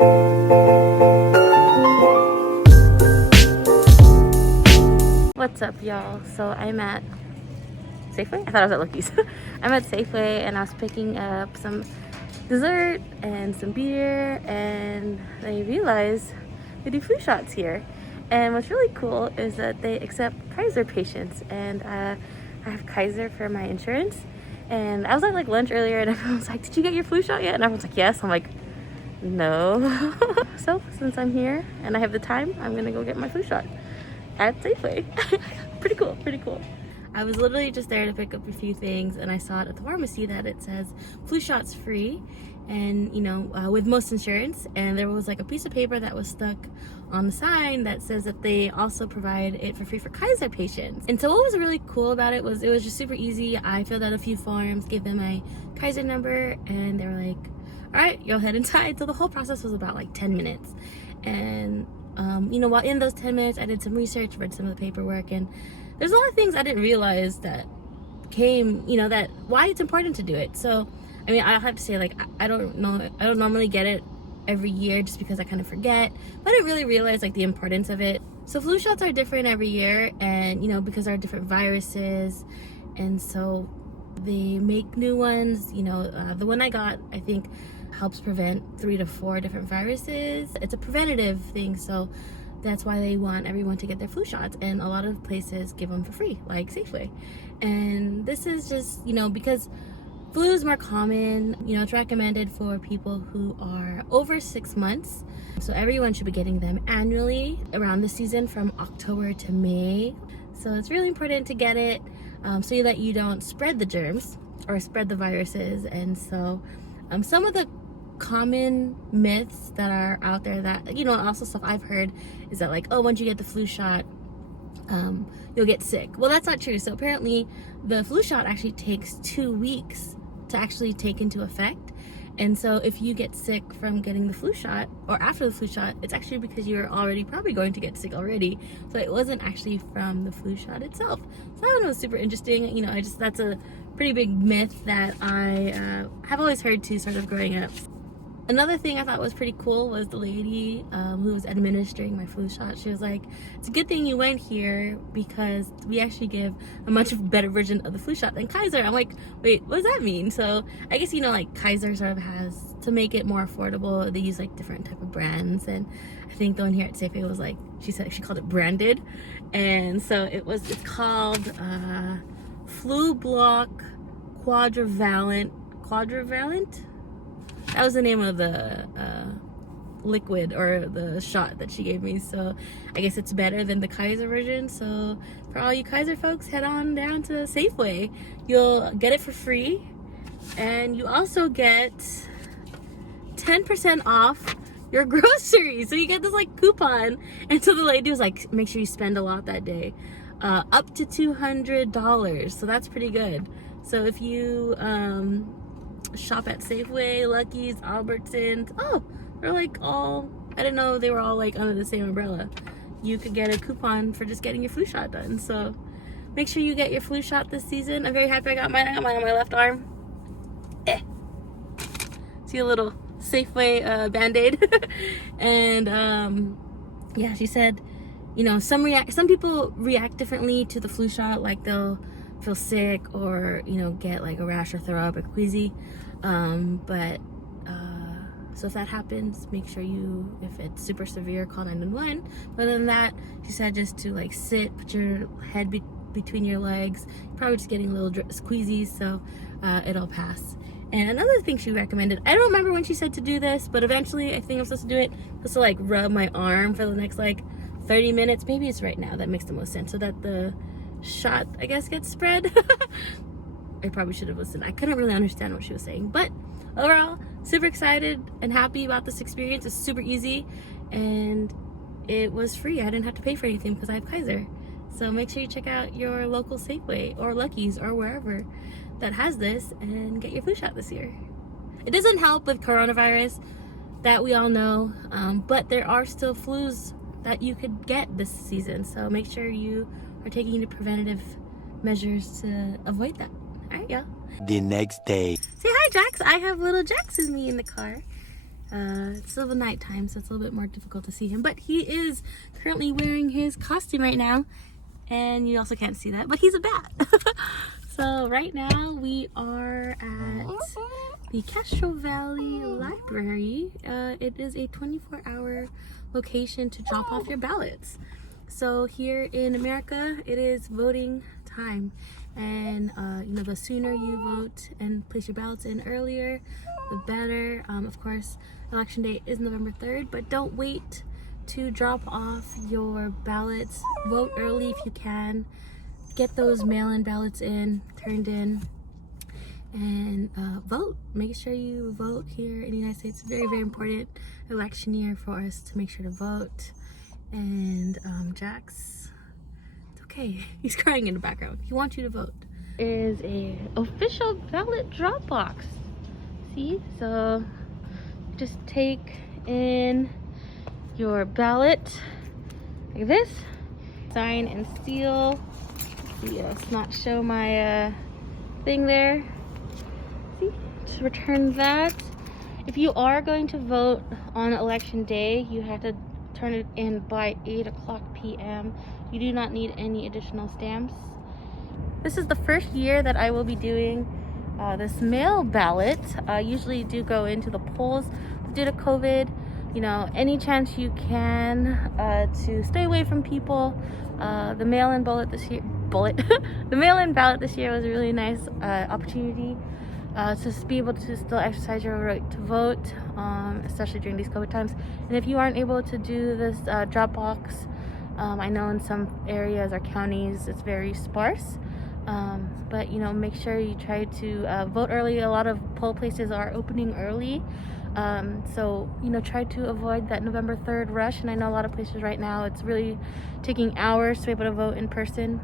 What's up, y'all? So I'm at Safeway? I thought I was at Lucky's. I'm at Safeway and I was picking up some dessert and some beer, and I realized they do flu shots here. And what's really cool is that they accept Kaiser patients, and I have Kaiser for my insurance. And I was at like lunch earlier and everyone was like, did you get your flu shot yet? And everyone's like, yes. I'm like, no. So since I'm here and I have the time, I'm gonna go get my flu shot at Safeway. Pretty cool, pretty cool. I was literally just there to pick up a few things, and I saw it at the pharmacy that it says flu shots free, and you know, with most insurance. And there was like a piece of paper that was stuck on the sign that says that they also provide it for free for Kaiser patients. And so what was really cool about it was just super easy. I filled out a few forms, gave them my Kaiser number, and they were like, all right, you'll head inside. So the whole process was about like 10 minutes. And you know, while in those 10 minutes, I did some research, read some of the paperwork, and there's a lot of things I didn't realize that came, you know, that why it's important to do it. So, I mean, I'll have to say, like, I don't normally get it every year just because I kind of forget, but I didn't really realize like the importance of it. So flu shots are different every year, and, you know, because there are different viruses, and so they make new ones. You know, the one I got, I think, helps prevent 3 to 4 different viruses. It's a preventative thing, so that's why they want everyone to get their flu shots, and a lot of places give them for free, like Safeway. And this is just, you know, because flu is more common, you know, it's recommended for people who are over 6 months. So everyone should be getting them annually around the season from October to May. So it's really important to get it so that you don't spread the germs or spread the viruses. And so some of the common myths that are out there that, you know, also stuff I've heard is that like, oh, once you get the flu shot, you'll get sick. Well, that's not true. So apparently the flu shot actually takes 2 weeks to actually take into effect. And so if you get sick from getting the flu shot or after the flu shot, it's actually because you're already probably going to get sick already. So it wasn't actually from the flu shot itself. So that one was super interesting. You know, that's a pretty big myth that I have always heard too, sort of growing up. Another thing I thought was pretty cool was the lady who was administering my flu shot. She was like, it's a good thing you went here because we actually give a much better version of the flu shot than Kaiser. I'm like, wait, what does that mean? So I guess, you know, like Kaiser sort of has, to make it more affordable, they use like different type of brands. And I think the one here at Safeway was like, she called it branded. And so it's called Flu Block Quadrivalent. That was the name of the liquid or the shot that she gave me. So I guess it's better than the Kaiser version. So for all you Kaiser folks, head on down to Safeway. You'll get it for free, and you also get 10% off your groceries. So you get this like coupon. And so the lady was like, make sure you spend a lot that day, up to $200. So that's pretty good. So if you shop at Safeway, Lucky's, Albertsons, oh, they're like all, I didn't know they were all like under the same umbrella. You could get a coupon for just getting your flu shot done. So make sure you get your flu shot this season. I'm very happy I got mine. I got mine on my left arm. See a little Safeway band-aid. And yeah, she said, you know, some people react differently to the flu shot. Like they'll feel sick or, you know, get like a rash or throw up or queasy. So if that happens, make sure you, if it's super severe, call 911. But other than that, she said just to like sit, put your head between your legs. You're probably just getting a little squeezy, so it'll pass. And another thing she recommended, I don't remember when she said to do this, but eventually I think I'm supposed to do it, just to like rub my arm for the next like 30 minutes. Maybe it's right now, that makes the most sense, so that the shot, I guess, gets spread. I probably should have listened. I couldn't really understand what she was saying, but overall, super excited and happy about this experience. It's super easy, and it was free. I didn't have to pay for anything because I have Kaiser. So make sure you check out your local Safeway or Lucky's or wherever that has this and get your flu shot this year. It doesn't help with coronavirus, that we all know, but there are still flus that you could get this season. So make sure you are taking the preventative measures to avoid that. All right, y'all. The next day. Say hi, Jax. I have little Jax with me in the car. It's still the nighttime, so it's a little bit more difficult to see him. But he is currently wearing his costume right now, and you also can't see that, but he's a bat. So right now we are at the Castro Valley Library. It is a 24-hour location to drop off your ballots. So here in America, it is voting time, and you know, the sooner you vote and place your ballots in earlier, the better. Of course, election day is November 3rd, but don't wait to drop off your ballots. Vote early if you can. Get those mail-in ballots in, turned in, and vote. Make sure you vote here in the United States. Very, very important election year for us to make sure to vote. And Jax, it's okay. He's crying in the background. He wants you to vote. Is a official ballot drop box. See, so just take in your ballot like this, sign and seal. See, let's not show my thing there. See, just return that. If you are going to vote on election day, you have to turn it in by 8:00 p.m. You do not need any additional stamps. This is the first year that I will be doing this mail ballot. Usually do go into the polls due to COVID. You know, any chance you can to stay away from people. The mail-in ballot this year, the mail-in ballot this year was a really nice opportunity to be able to still exercise your right to vote, especially during these COVID times. And if you aren't able to do this drop box, I know in some areas or counties it's very sparse. But you know, make sure you try to vote early. A lot of poll places are opening early, so you know, try to avoid that November 3rd rush. And I know a lot of places right now it's really taking hours to be able to vote in person.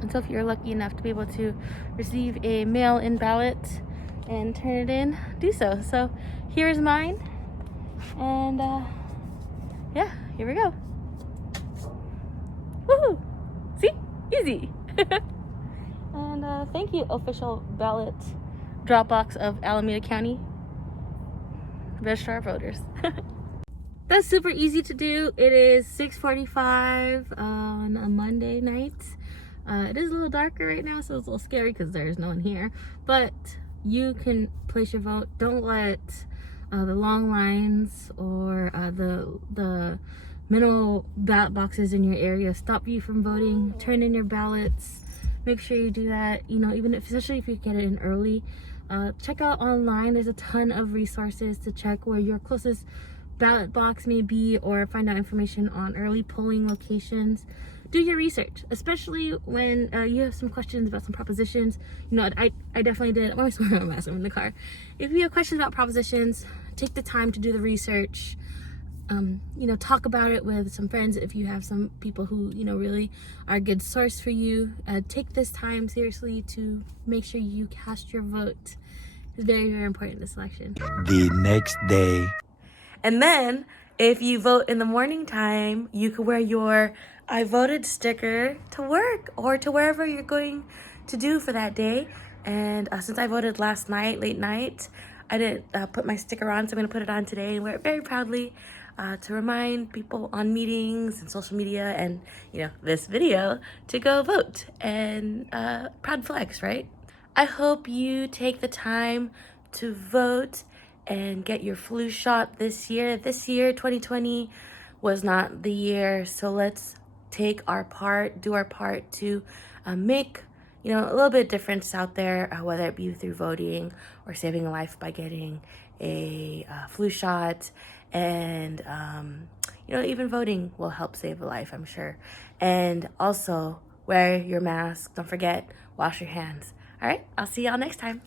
And so if you're lucky enough to be able to receive a mail-in ballot and turn it in, do so. So here's mine, and yeah, here we go. Woohoo! See, easy. And thank you, official ballot drop box of Alameda County Registrar of Voters. That's super easy to do. It is 6:45 on a Monday night. It is a little darker right now, so it's a little scary because there's no one here. But you can place your vote. Don't let the long lines or the minimal ballot boxes in your area stop you from voting. Turn in your ballots. Make sure you do that. You know, even if, especially if you get it in early, check out online. There's a ton of resources to check where your closest ballot box may be, or find out information on early polling locations. Do your research, especially when you have some questions about some propositions. You know, I definitely did. I'm sorry, I'm in the car. If you have questions about propositions, take the time to do the research. You know, talk about it with some friends. If you have some people who, you know, really are a good source for you, take this time seriously to make sure you cast your vote. It's very, very important, this election. The next day. And then if you vote in the morning time, you could wear your I voted sticker to work or to wherever you're going to do for that day. And since I voted last night, late night, I didn't put my sticker on, so I'm going to put it on today and wear it very proudly to remind people on meetings and social media and, you know, this video to go vote. And proud flex, right? I hope you take the time to vote and get your flu shot this year. This year, 2020, was not the year, so let's take our part, do our part to make, you know, a little bit of difference out there, whether it be through voting or saving a life by getting a flu shot. And you know, even voting will help save a life, I'm sure. And also wear your mask. Don't forget, wash your hands. All right, I'll see y'all next time.